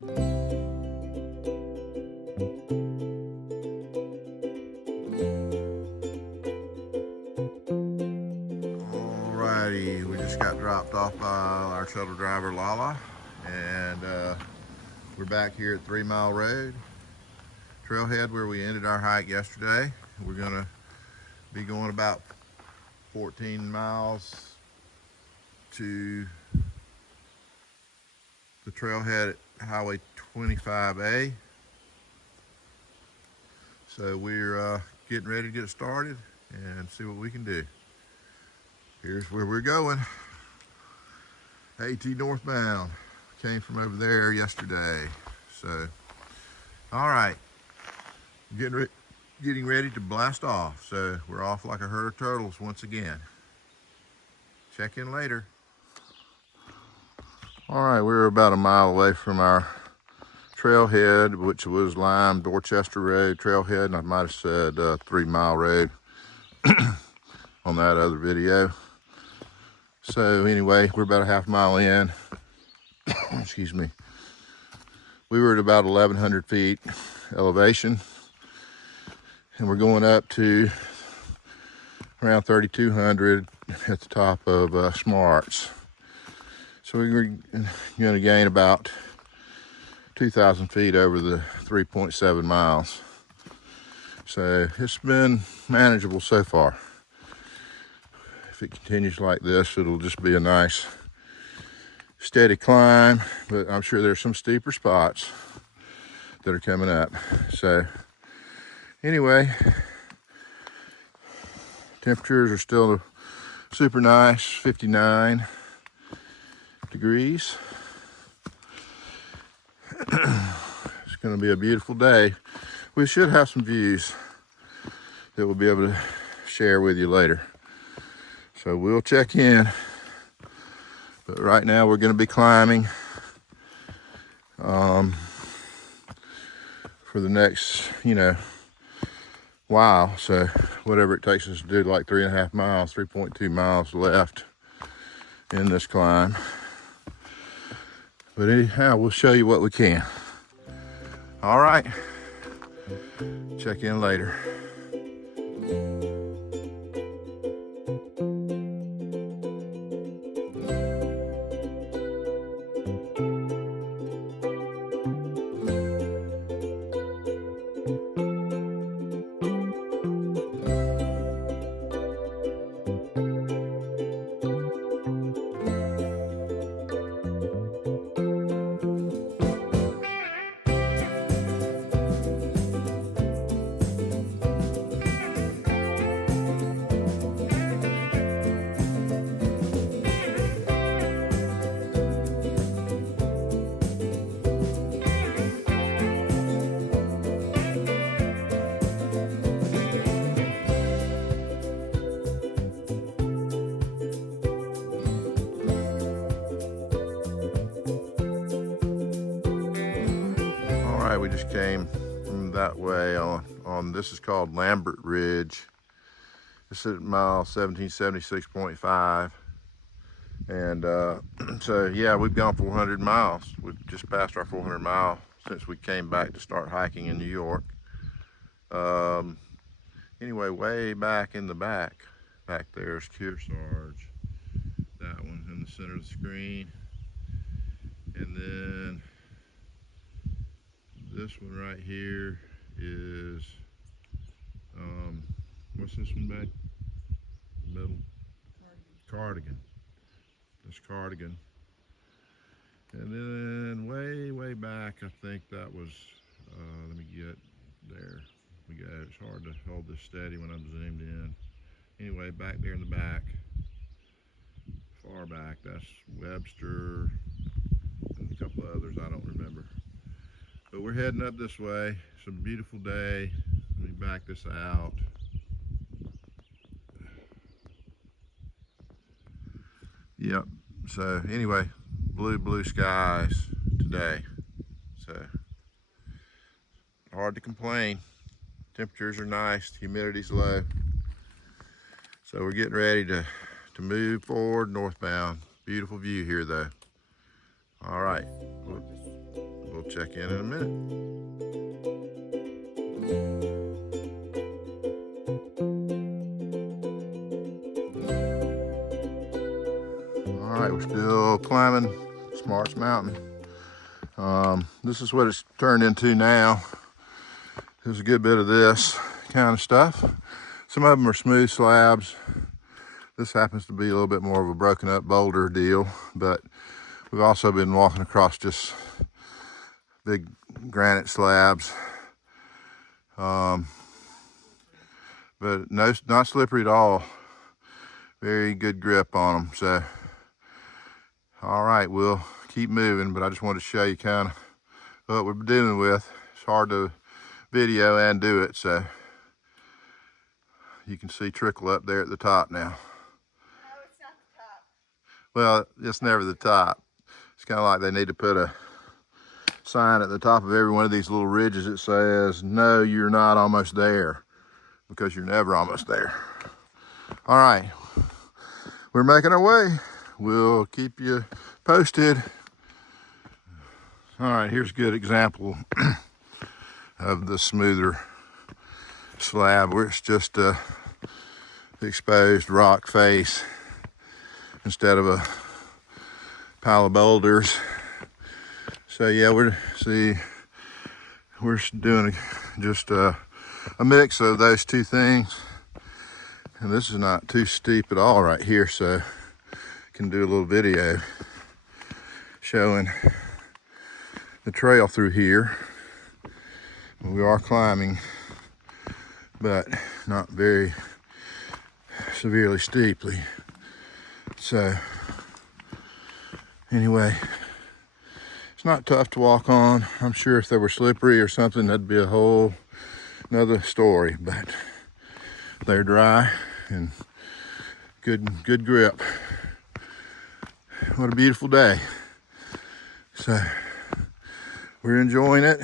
Alrighty, we just got dropped off by our shuttle driver Lala, and we're back here at 3 Mile Road trailhead where we ended our hike yesterday. We're gonna be going about 14 miles to the trailhead at Highway 25A. So we're getting ready to get started and see what we can do. Here's where we're going. AT northbound. Came from over there yesterday. So, all right, getting ready to blast off. So we're off like a herd of turtles once again. Check in later. All right, we're about a mile away from our trailhead, which was Lyme-Dorchester Road trailhead, and I might have said 3 Mile Road on that other video. So anyway, we're about a half mile in. Excuse me. We were at about 1,100 feet elevation, and we're going up to around 3,200 at the top of Smarts. So we're going to gain about 2,000 feet over the 3.7 miles. So it's been manageable so far. If it continues like this, it'll just be a nice steady climb, but I'm sure there's some steeper spots that are coming up. So anyway, temperatures are still super nice, 59 degrees. It's going to be a beautiful day. We should have some views that we'll be able to share with you later. So we'll check in. But right now we're going to be climbing for the next, while. So whatever it takes us to do, like 3.5 miles, 3.2 miles left in this climb. But anyhow, we'll show you what we can. All right, check in later. We just came from that way on this is called Lambert Ridge. This is at mile 1776.5, and so yeah, we've gone 400 miles. We've just passed our 400 mile since we came back to start hiking in New York. Anyway, way back in the back there's Kearsarge, that one in the center of the screen, and then this one right here is, what's this one back? Middle? Cardigan. That's Cardigan. And then way back, I think that was, let me get there. We go. It's hard to hold this steady when I'm zoomed in. Anyway, back there in the back, far back, that's Webster and a couple of others I don't remember. But we're heading up this way. It's a beautiful day. Let me back this out. Yep. So anyway, blue skies today. So hard to complain. Temperatures are nice. Humidity's low. So we're getting ready to move forward northbound. Beautiful view here though. All right. We'll check in a minute. All right, we're still climbing Smarts Mountain. This is what it's turned into now. There's a good bit of this kind of stuff. Some of them are smooth slabs. This happens to be a little bit more of a broken up boulder deal, but we've also been walking across just big granite slabs. But no, not slippery at all. Very good grip on them. So, all right, we'll keep moving, but I just wanted to show you kind of what we're dealing with. It's hard to video and do it, so you can see trickle up there at the top now. No, it's not the top. Well, it's never the top. It's kind of like they need to put a sign at the top of every one of these little ridges that says, no, you're not almost there, because you're never almost there. All right, we're making our way. We'll keep you posted. All right, here's a good example of the smoother slab where it's just a exposed rock face instead of a pile of boulders. So yeah, we're doing just a mix of those two things, and this is not too steep at all right here, so I can do a little video showing the trail through here. We are climbing, but not very severely steeply. So anyway, it's not tough to walk on. I'm sure if they were slippery or something, that'd be a whole another story, but they're dry and good grip. What a beautiful day. So we're enjoying it.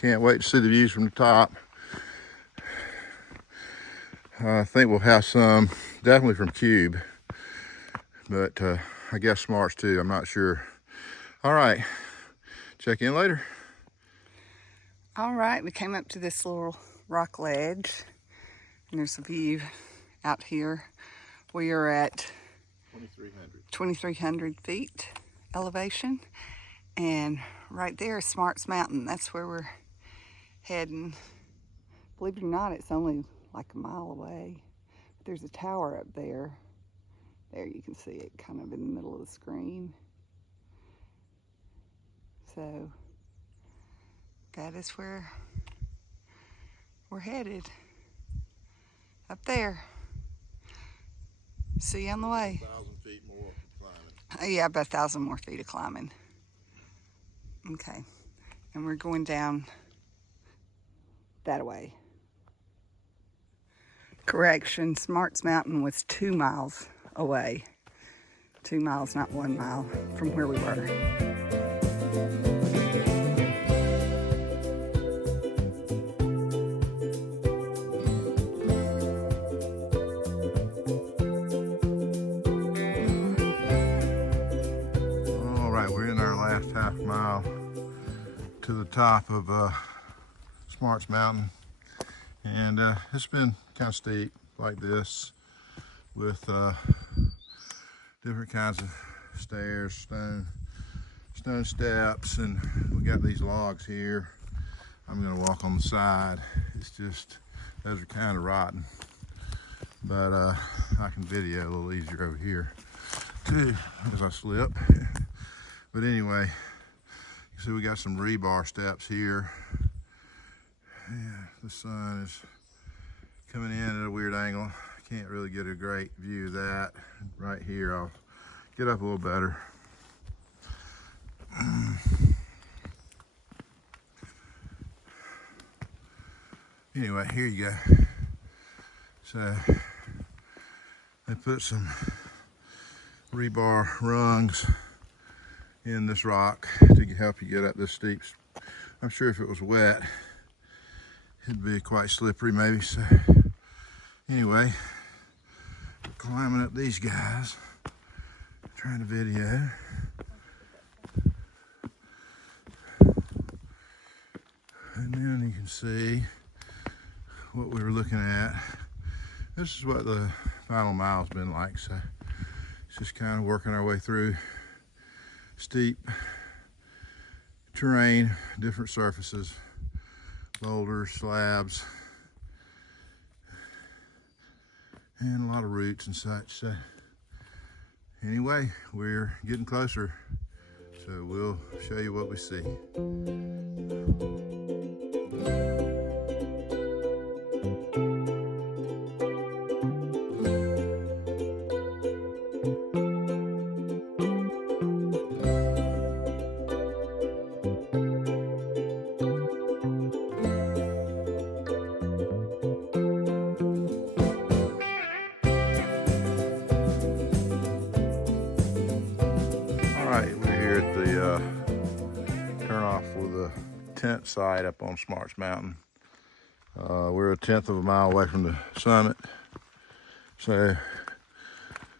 Can't wait to see the views from the top. I think we'll have some, definitely from Cube, but I guess Smarts too, I'm not sure. All right, check in later. All right, we came up to this little rock ledge, and there's a view out here. We are at 2,300 feet elevation, and right there is Smarts Mountain. That's where we're heading. Believe it or not, it's only like a mile away. There's a tower up there. There you can see it kind of in the middle of the screen. So that is where we're headed. Up there. See you on the way. 1,000 feet more climbing. Yeah, about 1,000 more feet of climbing. Okay, and we're going down that way. Correction, Smarts Mountain was 2 miles away. 2 miles, not 1 mile from where we were. All right, we're in our last half mile to the top of Smarts Mountain, and it's been kind of steep like this with different kinds of stairs, stone steps, and we got these logs here. I'm gonna walk on the side. It's just, those are kind of rotten, but I can video a little easier over here too because I slip. But anyway, you see we got some rebar steps here. Yeah, the sun is coming in at a weird angle. Can't really get a great view of that. Right here, I'll get up a little better. Anyway, here you go. So they put some rebar rungs in this rock to help you get up this steep. I'm sure if it was wet, it'd be quite slippery maybe. So anyway, climbing up these guys, trying to video. can see what we were looking at. This is what the final mile's been like, so it's just kind of working our way through steep terrain, different surfaces, boulders, slabs, and a lot of roots and such. So anyway, we're getting closer, so we'll show you what we see. Alright, we're here at the turnoff for the tent site up on Smarts Mountain. We're 1/10 of a mile away from the summit, so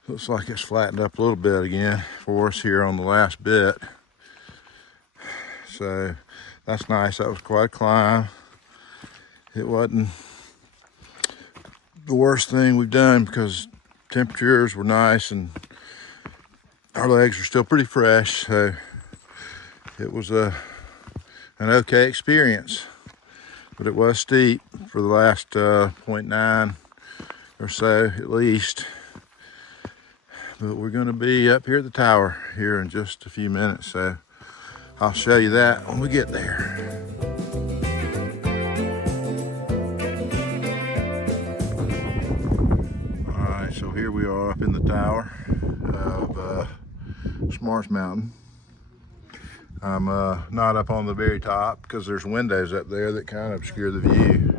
looks like it's flattened up a little bit again for us here on the last bit. So that's nice. That was quite a climb. It wasn't the worst thing we've done because temperatures were nice and our legs are still pretty fresh, so it was an okay experience. But it was steep for the last 0.9 or so at least. But we're going to be up here at the tower here in just a few minutes, so I'll show you that when we get there. All right, so here we are up in the tower of Smarts Mountain. I'm not up on the very top because there's windows up there that kind of obscure the view.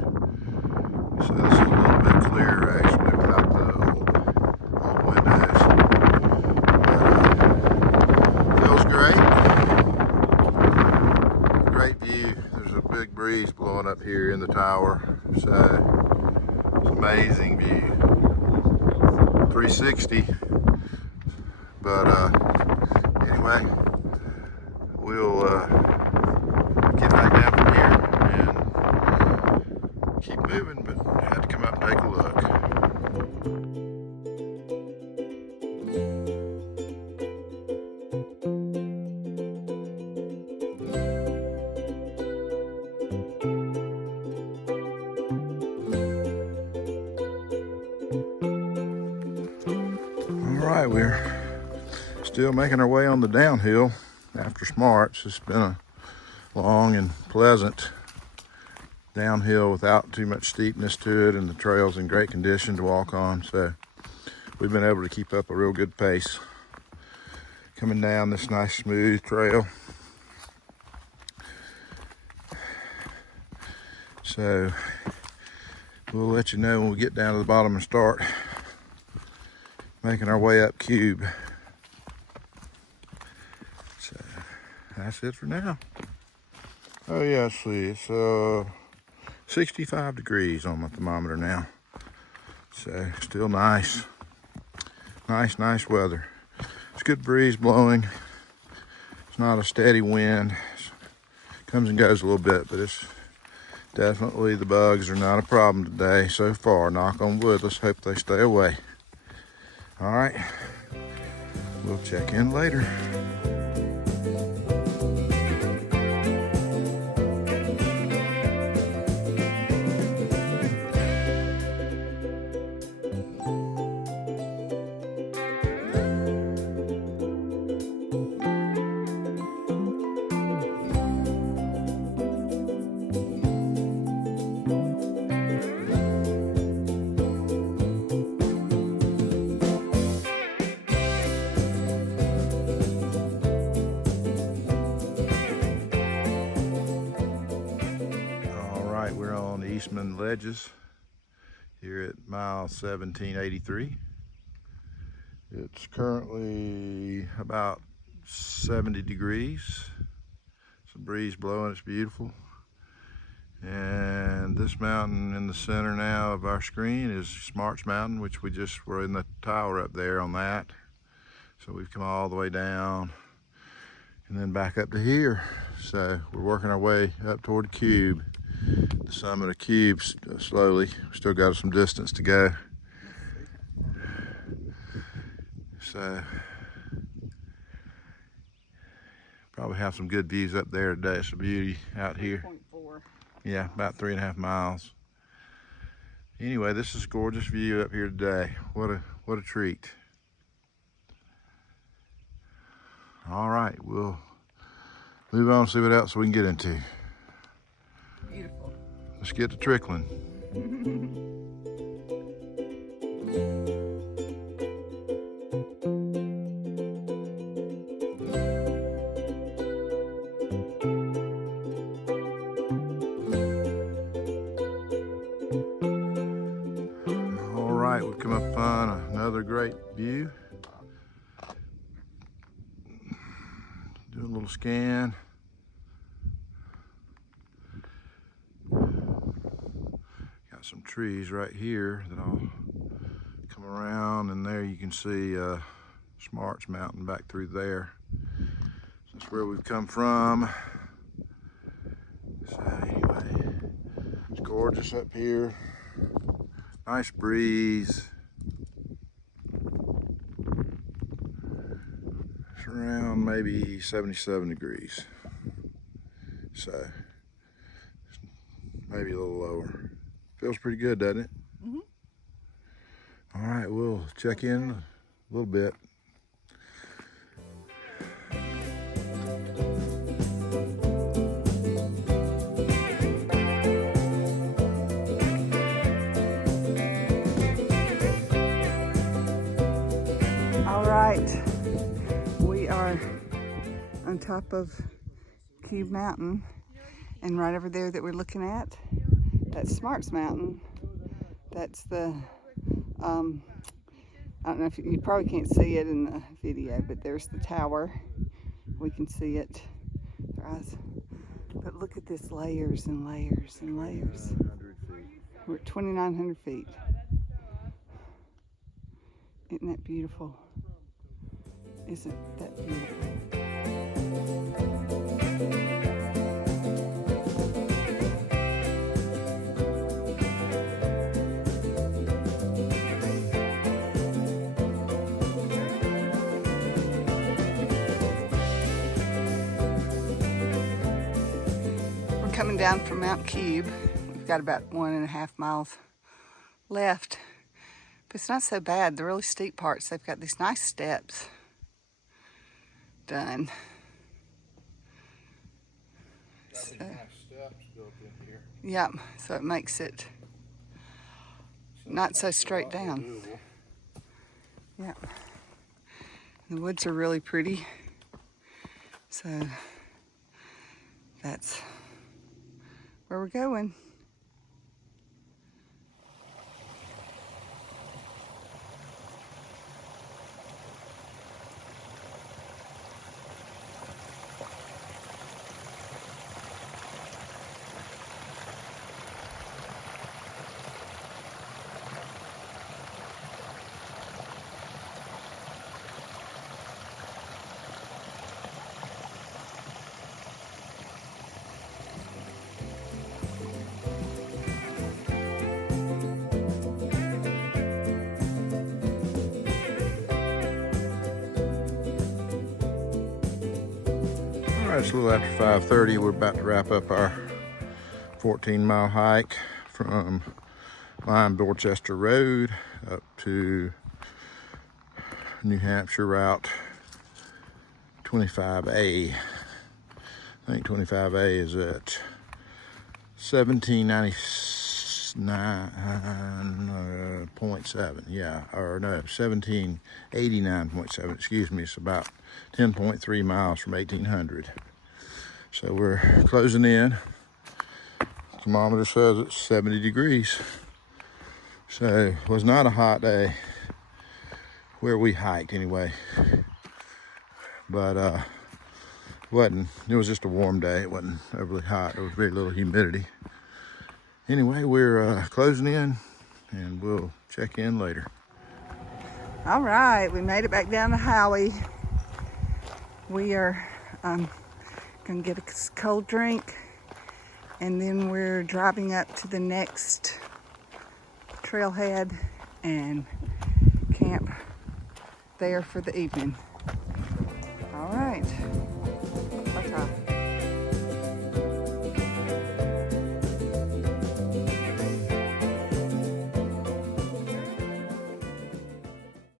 So this is a little bit clearer actually without the old windows. Feels great. Great view. There's a big breeze blowing up here in the tower. So it's an amazing view. 360. But anyway, we'll get back down from here and keep moving, but I had to come up and take a look. All right, we're still making our way on the downhill after Smarts. It's been a long and pleasant downhill without too much steepness to it, and the trail's in great condition to walk on, so we've been able to keep up a real good pace coming down this nice smooth trail. So we'll let you know when we get down to the bottom and start making our way up Cube. So that's it for now. Oh yeah, let's see, it's 65 degrees on my thermometer now. So still nice. Nice weather. It's a good breeze blowing. It's not a steady wind. It comes and goes a little bit, but it's definitely, the bugs are not a problem today so far. Knock on wood, let's hope they stay away. All right, we'll check in later. We're on Eastman Ledges here at mile 1783. It's currently about 70 degrees. It's a breeze blowing, it's beautiful. And this mountain in the center now of our screen is Smarts Mountain, which we just were in the tower up there on that. So we've come all the way down and then back up to here. So we're working our way up toward the Cube. the summit of Cubes slowly. Still got some distance to go. So probably have some good views up there today. It's a beauty out here. 3.4. Yeah, about 3.5 miles. Anyway, this is a gorgeous view up here today. What a treat. All right, we'll move on and see what else we can get into. Beautiful. Let's get to trickling. All right, we've come up on another great view. Do a little scan. Got some trees right here that I'll come around, and there you can see Smarts Mountain back through there. That's where we've come from. So anyway, it's gorgeous up here. Nice breeze. It's around maybe 77 degrees. So maybe a little lower. Feels pretty good, doesn't it? Mm-hmm. All right, we'll check in a little bit. All right, we are on top of Cube Mountain, and right over there that we're looking at, that's Smarts Mountain. That's the, I don't know if you probably can't see it in the video, but there's the tower. We can see it. But look at this, layers and layers and layers. We're at 2,900 feet. Isn't that beautiful? Isn't that beautiful? We're coming down from Mount Cube. We've got about 1.5 miles left. But it's not so bad. The really steep parts, they've got these nice steps done. So, Nice steps built in here. yep, so it makes it not so straight down. Yep. The woods are really pretty. So that's where we're going. All right, it's a little after 5:30. We're about to wrap up our 14-mile hike from Lyme-Dorchester Road up to New Hampshire Route 25A. I think 25A is at 1799.7, yeah, or no, 1789.7, excuse me. It's about 10.3 miles from 1800. So we're closing in. Thermometer says it's 70 degrees. So it was not a hot day where we hiked anyway. But it was just a warm day. It wasn't overly hot. There was very little humidity. Anyway, we're closing in, and we'll check in later. All right, we made it back down to Howie. We are gonna get a cold drink And then we're driving up to the next trailhead and camp there for the evening.